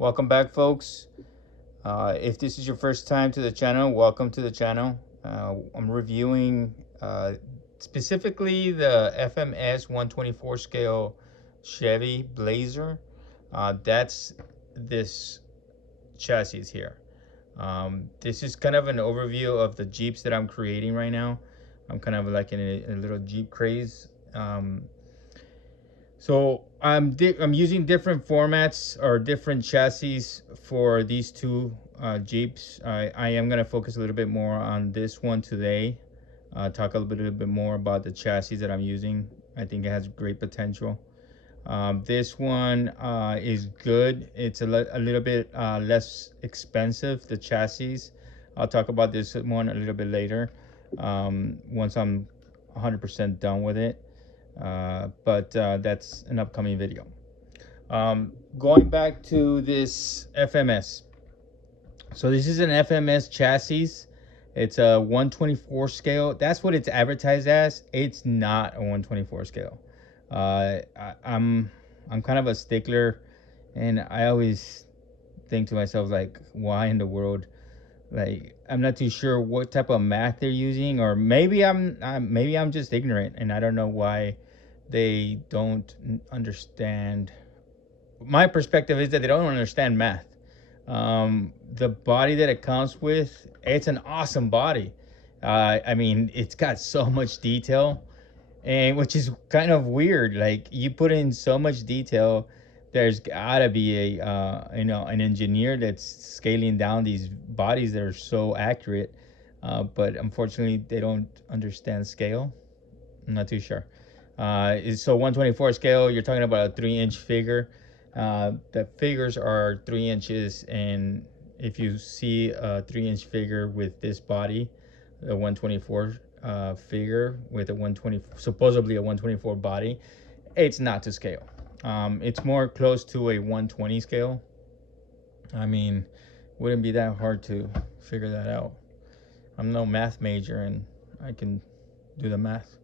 Welcome back, folks. If this is your first time to the channel, welcome to the channel. I'm reviewing specifically the FMS 124 scale Chevy Blazer. That's this chassis here. This is kind of an overview of the Jeeps that I'm creating right now. I'm kind of like in a little Jeep craze. So I'm using different formats or different chassis for these two Jeeps. I am gonna focus a little bit more on this one today. Talk a little bit more about the chassis that I'm using. I think it has great potential. This one is good. It's a little bit less expensive, the chassis. I'll talk about this one a little bit later once I'm 100% done with it. But that's an upcoming video. Going back to this FMS. So this is an FMS chassis. It's a 124 scale. That's what it's advertised as. It's not a 124 scale. I'm kind of a stickler, and I always think to myself, like, why in the world? Like, I'm not too sure what type of math they're using, or maybe I'm just ignorant and I don't know why they don't understand. My perspective is that they don't understand math. The body that it comes with, it's an awesome body. I mean, it's got so much detail, and which is kind of weird. Like, you put in so much detail, there's gotta be a an engineer that's scaling down these bodies that are so accurate. But unfortunately, they don't understand scale. I'm not too sure. So 124 scale, you're talking about a 3-inch figure. The figures are 3 inches, and if you see a 3-inch figure with this body, a 124 figure with a 120, supposedly a 124 body, it's not to scale. It's more close to a 120 scale. I mean, wouldn't be that hard to figure that out. I'm no math major, and I can do the math.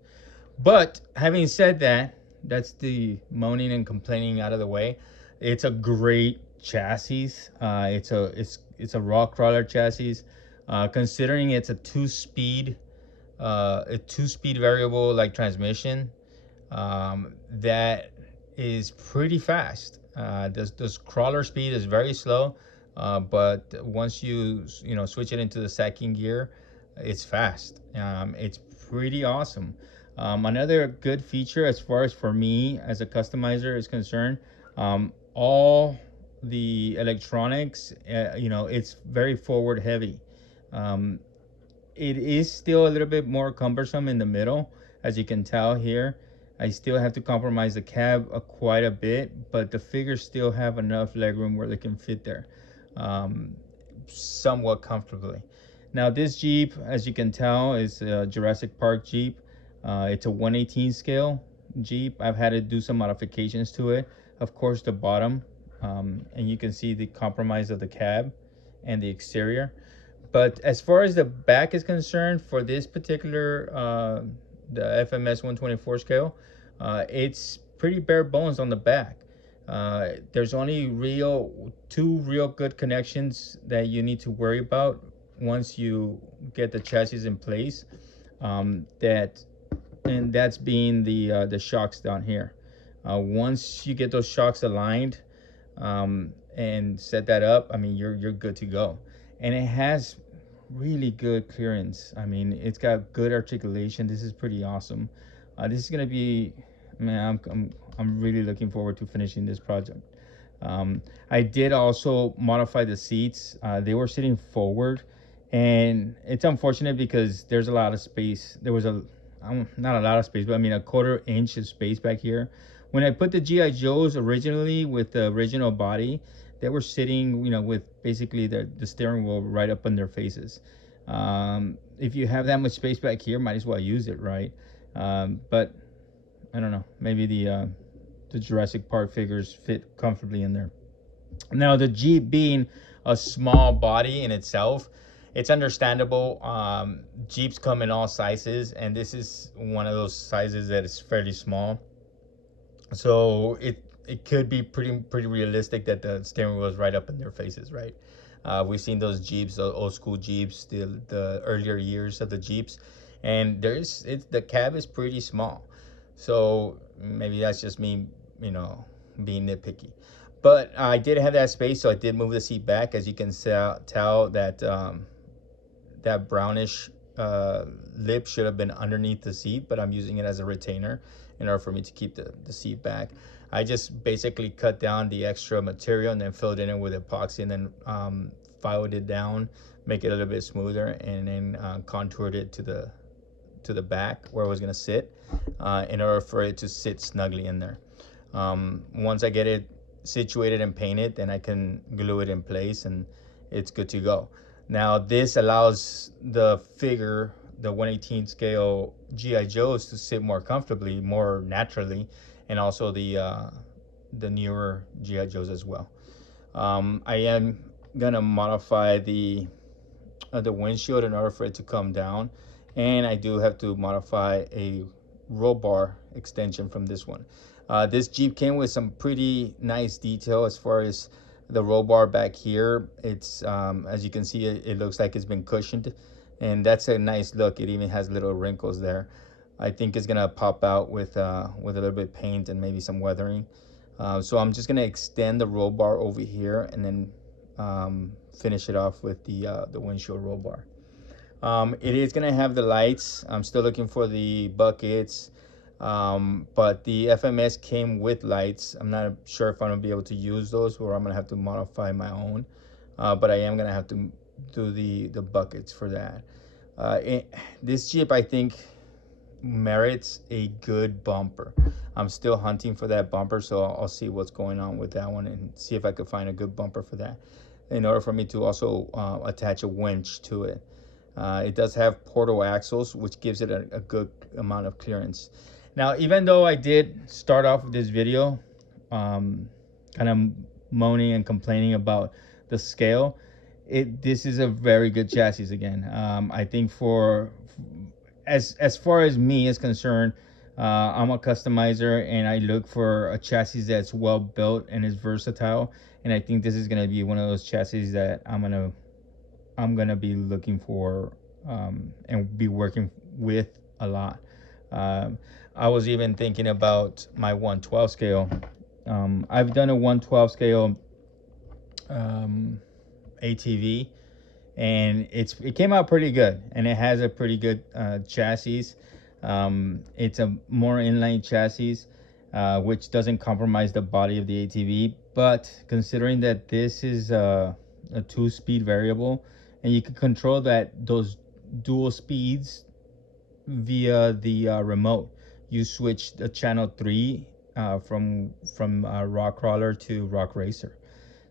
But having said that, that's the moaning and complaining out of the way. It's a great chassis. It's a raw crawler chassis. Considering it's a two-speed variable like transmission, that is pretty fast. This crawler speed is very slow, but once you switch it into the second gear, it's fast. It's pretty awesome. Another good feature, as far as for me as a customizer is concerned, all the electronics, it's very forward heavy. It is still a little bit more cumbersome in the middle, as you can tell here. I still have to compromise the cab quite a bit, but the figures still have enough legroom where they can fit there somewhat comfortably. Now this Jeep, as you can tell, is a Jurassic Park Jeep. It's a 118 scale Jeep. I've had to do some modifications to it. Of course, the bottom, and you can see the compromise of the cab and the exterior. But as far as the back is concerned, for this particular the FMS 124 scale, it's pretty bare bones on the back. There's only two real good connections that you need to worry about once you get the chassis in place. That's being the shocks down here. Once you get those shocks aligned and set that up, I mean, you're good to go. And it has really good clearance. I mean, it's got good articulation. This is pretty awesome. This is gonna be, man, I'm really looking forward to finishing this project. I did also modify the seats. They were sitting forward, and it's unfortunate because there's a lot of space. There was not a lot of space, but I mean a 1/4 inch of space back here. When I put the G.I. Joes originally with the original body, they were sitting, with basically the steering wheel right up on their faces. If you have that much space back here, might as well use it, right? But I don't know, maybe the Jurassic Park figures fit comfortably in there. Now, the Jeep being a small body in itself, it's understandable. Jeeps come in all sizes, and this is one of those sizes that is fairly small. So it could be pretty realistic that the steering wheel is right up in their faces, right? We've seen those Jeeps, those old school Jeeps, the earlier years of the Jeeps, and the cab is pretty small. So maybe that's just me, you know, being nitpicky. But I did have that space, so I did move the seat back. As you can tell that that brownish lip should have been underneath the seat, but I'm using it as a retainer in order for me to keep the seat back. I just basically cut down the extra material and then filled it in with epoxy, and then filed it down, make it a little bit smoother, and then contoured it to the back where it was going to sit, in order for it to sit snugly in there. Once I get it situated and painted, then I can glue it in place and it's good to go. Now this allows the figure, the 1/18 scale G.I. Joes, to sit more comfortably, more naturally, and also the newer G.I. Joes as well. I am gonna modify the windshield in order for it to come down, and I do have to modify a roll bar extension from this one. This Jeep came with some pretty nice detail as far as the roll bar back here. It's as you can see, it looks like it's been cushioned, and that's a nice look. It even has little wrinkles there. I think it's gonna pop out with a little bit of paint and maybe some weathering. So I'm just gonna extend the roll bar over here and then finish it off with the windshield roll bar. It is gonna have the lights. I'm still looking for the buckets, but the FMS came with lights. I'm not sure if I'm gonna be able to use those, or I'm gonna have to modify my own. But I am gonna have to do the buckets for that. This Jeep, I think, merits a good bumper. I'm still hunting for that bumper, so I'll see what's going on with that one and see if I could find a good bumper for that, in order for me to also attach a winch to it. It does have portal axles, which gives it a good amount of clearance. Now, even though I did start off with this video kind of moaning and complaining about the scale, this is a very good chassis again. I think for as far as me is concerned, I'm a customizer and I look for a chassis that's well built and is versatile, and I think this is going to be one of those chassis that I'm gonna be looking for and be working with a lot. I was even thinking about my 112 scale. I've done a 112 scale ATV, and it came out pretty good, and it has a pretty good chassis. It's a more inline chassis, which doesn't compromise the body of the ATV, but considering that this is a 2-speed variable, and you can control those dual speeds via the remote. You switch the channel 3 from Rock Crawler to Rock Racer,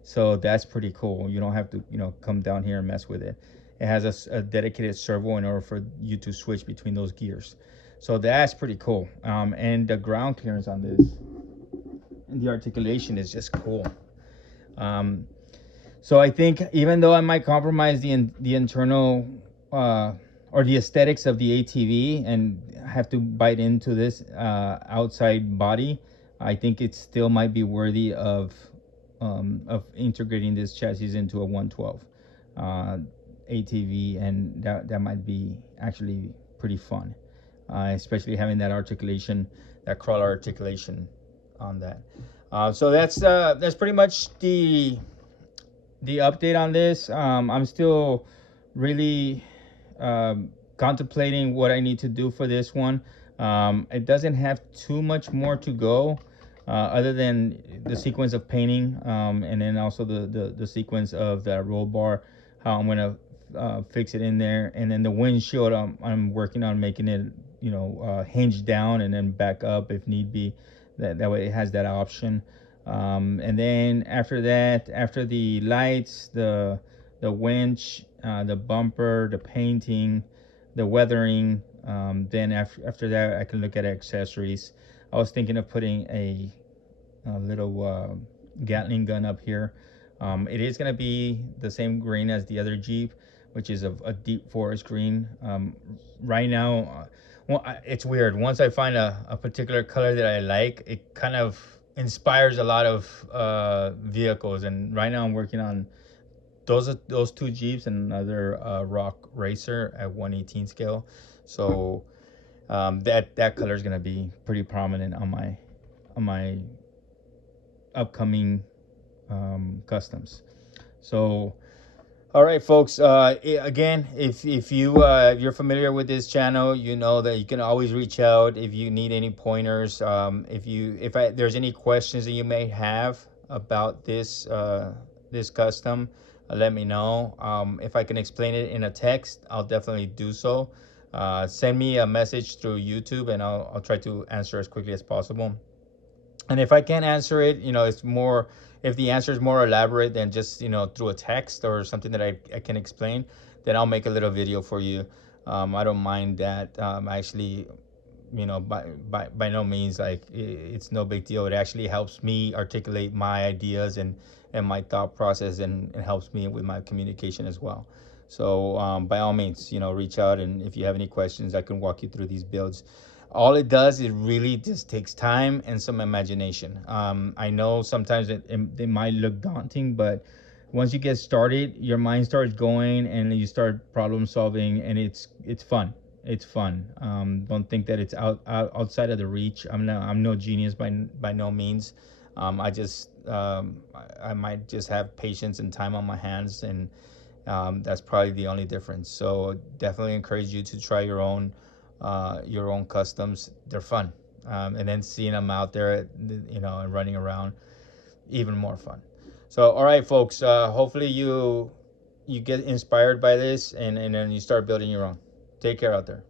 so that's pretty cool. You don't have to come down here and mess with it. It has a dedicated servo in order for you to switch between those gears, so that's pretty cool. And the ground clearance on this and the articulation is just cool. So I think even though I might compromise the internal or the aesthetics of the ATV and have to bite into this outside body, I think it still might be worthy of integrating this chassis into a 112 ATV, and that might be actually pretty fun, especially having that articulation, that crawler articulation on that. So that's pretty much the update on this. I'm still really contemplating what I need to do for this one. It doesn't have too much more to go, other than the sequence of painting, and then also the sequence of the roll bar, how I'm gonna fix it in there, and then the windshield, I'm working on making it hinge down and then back up if need be. That way it has that option. And then after that, after the lights, the winch, the bumper, the painting, the weathering, then after that I can look at accessories. I was thinking of putting a little Gatling gun up here. It is going to be the same green as the other Jeep, which is a deep forest green. Right now, well, it's weird. Once I find a particular color that I like, it kind of inspires a lot of vehicles. And right now I'm working on those two Jeeps and another Rock Racer at 118 scale. So that color is gonna be pretty prominent on my upcoming customs. So, all right, folks. Again, if you're familiar with this channel, you know that you can always reach out if you need any pointers. If there's any questions that you may have about this custom, let me know. If I can explain it in a text, I'll definitely do so. Send me a message through YouTube, and I'll try to answer as quickly as possible. And if I can't answer it, it's more, if the answer is more elaborate than just through a text or something that I can explain, then I'll make a little video for you. I don't mind that. Actually, by no means, like, it's no big deal. It actually helps me articulate my ideas and my thought process, and it helps me with my communication as well. So by all means, reach out, and if you have any questions, I can walk you through these builds. All it does, it really just takes time and some imagination. I know sometimes it might look daunting, but once you get started, your mind starts going and you start problem solving, and it's fun. It's fun. Don't think that it's outside of the reach. I'm no genius by no means. I might just have patience and time on my hands, and that's probably the only difference. So definitely encourage you to try your own customs. They're fun, and then seeing them out there, and running around, even more fun. So, all right, folks. Hopefully you get inspired by this, and then you start building your own. Take care out there.